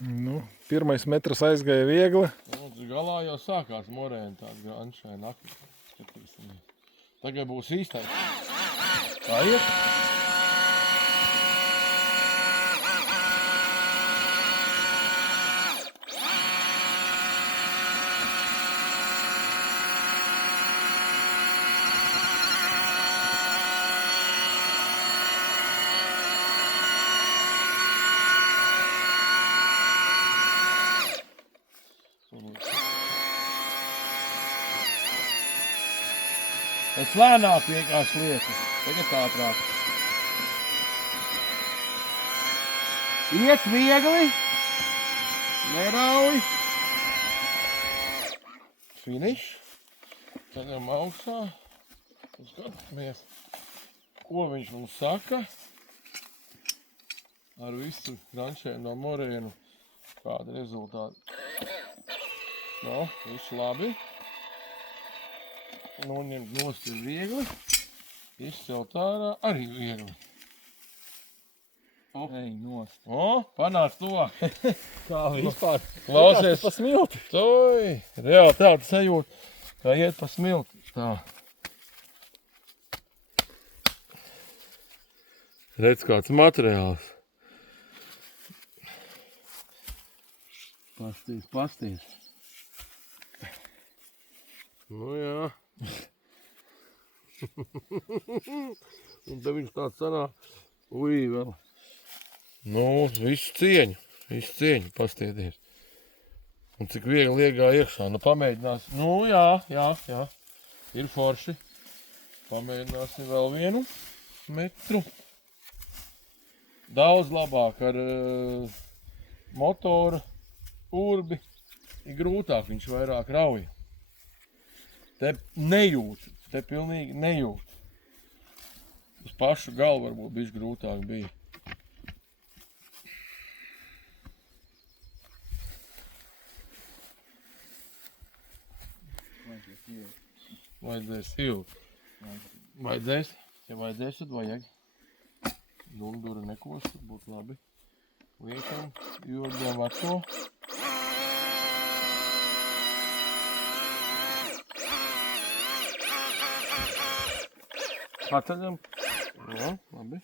Nu, pirmais metrs aizgāja viegli. Nu, galā jau sākās morēna tāda granšēna akli. Skatīsimies. Tagad būs īstais. Tā ir. Es lēnāk vienkārši lieku. Tagad ātrāk. Iet viegli. Nerauj. Finiš. Ceļam augšā. Skatāmies, ko viņš mums saka. Ar visu granšēnu no morēnu. Kāda rezultāta. No, viss labi. Noņemt nost ir viegli. Izcelt ārā arī viegli. Ej, nost. O, panāc tuvāk. Kā vispār? Klausies. Pa smilti. Toj, reāli tāda sajūta, kā iet pa smilti. Tā. Redz, kāds materiāls. Pasties. Nu jā. Un te viņš tāds sanāk. Ui, vēl. Nu, visu cieņu, pastieties. Un cik viegli iegāja iekšā. Nu, pamēģinās. Nu, jā. Ir forši. Pamēģināsim vēl vienu metru. Daudz labāk ar motora urbi. Ir grūtāk, viņš vairāk rauja. Te nejūt, te pilnīgi nejūt. Uz pašu galvu varbūt bišķi grūtāk bija. Vajadzēs ilgi. Vajadzēs? Ja vajadzēs, tad vajag. Dundura nekos, tad būtu labi. Liekam, jūrģiem veco. Paceļam. Jā, labi.